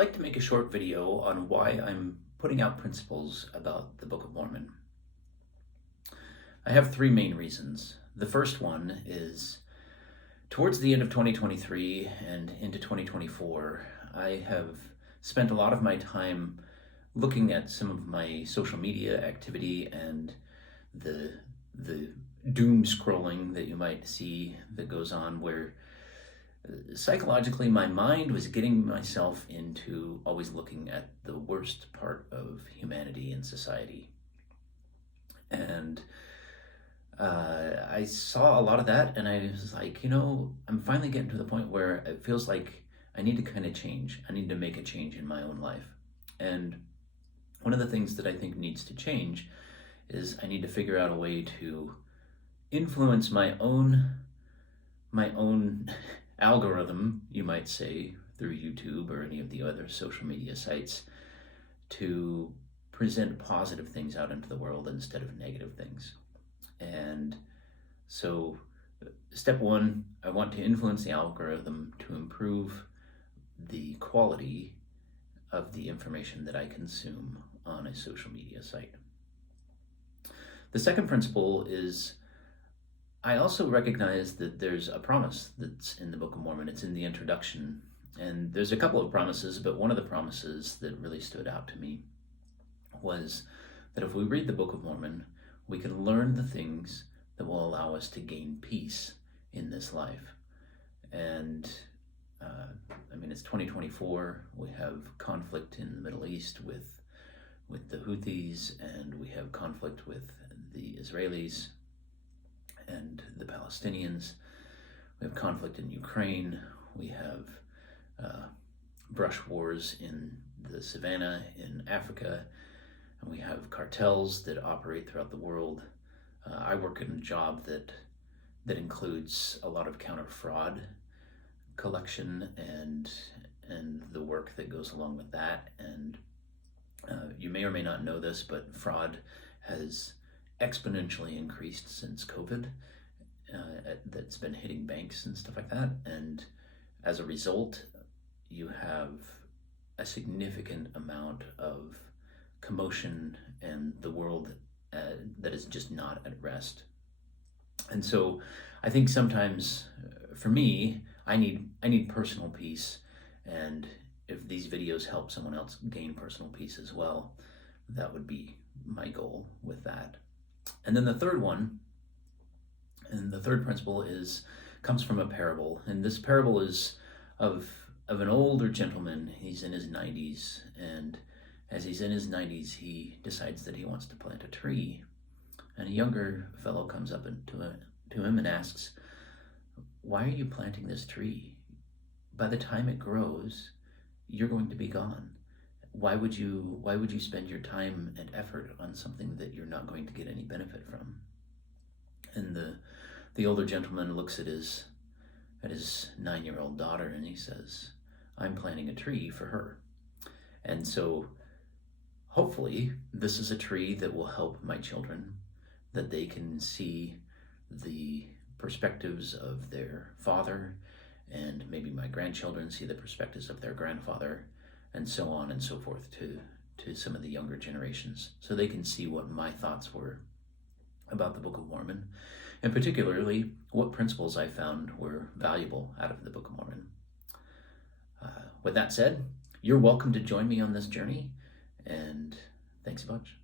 like to make a short video on why I'm putting out principles about the Book of Mormon. I have three main reasons. The first one is towards the end of 2023 and into 2024, I have spent a lot of my time looking at some of my social media activity and the doom scrolling that you might see that goes on, where psychologically my mind was getting myself into always looking at the worst part of humanity and society. And I saw a lot of that, and I was like, I'm finally getting to the point where it feels like I need to kind of change. I need to make a change in my own life. And one of the things that I think needs to change is I need to figure out a way to influence my own algorithm, you might say, through YouTube or any of the other social media sites, to present positive things out into the world instead of negative things. And so step one, I want to influence the algorithm to improve the quality of the information that I consume on a social media site. The second principle is I also recognize that there's a promise that's in the Book of Mormon. It's in the introduction. And there's a couple of promises, but one of the promises that really stood out to me was that if we read the Book of Mormon, we can learn the things that will allow us to gain peace in this life. And it's 2024. We have conflict in the Middle East with the Houthis, and we have conflict with the Israelis and the Palestinians. We have conflict in Ukraine. We have brush wars in the savannah in Africa. And we have cartels that operate throughout the world. I work in a job that includes a lot of counter fraud collection and the work that goes along with that. And you may or may not know this, but fraud has exponentially increased since COVID. That's been hitting banks and stuff like that. And as a result, you have a significant amount of commotion and the world that is just not at rest. And so I think sometimes for me, I need personal peace, and if these videos help someone else gain personal peace as well, that would be my goal with that. And then the third principle comes from a parable, and this parable is of an older gentleman. He's in his 90s, and as he's in his 90s, he decides that he wants to plant a tree. And a younger fellow comes up to him and asks, "Why are you planting this tree? By the time it grows, you're going to be gone. Why would you spend your time and effort on something that you're not going to get any benefit from?" And the older gentleman looks at his 9-year-old daughter, and he says, "I'm planting a tree for her." And so hopefully this is a tree that will help my children, that they can see the perspectives of their father, and maybe my grandchildren see the perspectives of their grandfather, and so on and so forth to some of the younger generations, so they can see what my thoughts were about the Book of Mormon, and particularly what principles I found were valuable out of the Book of Mormon. With that said, you're welcome to join me on this journey, and thanks a bunch.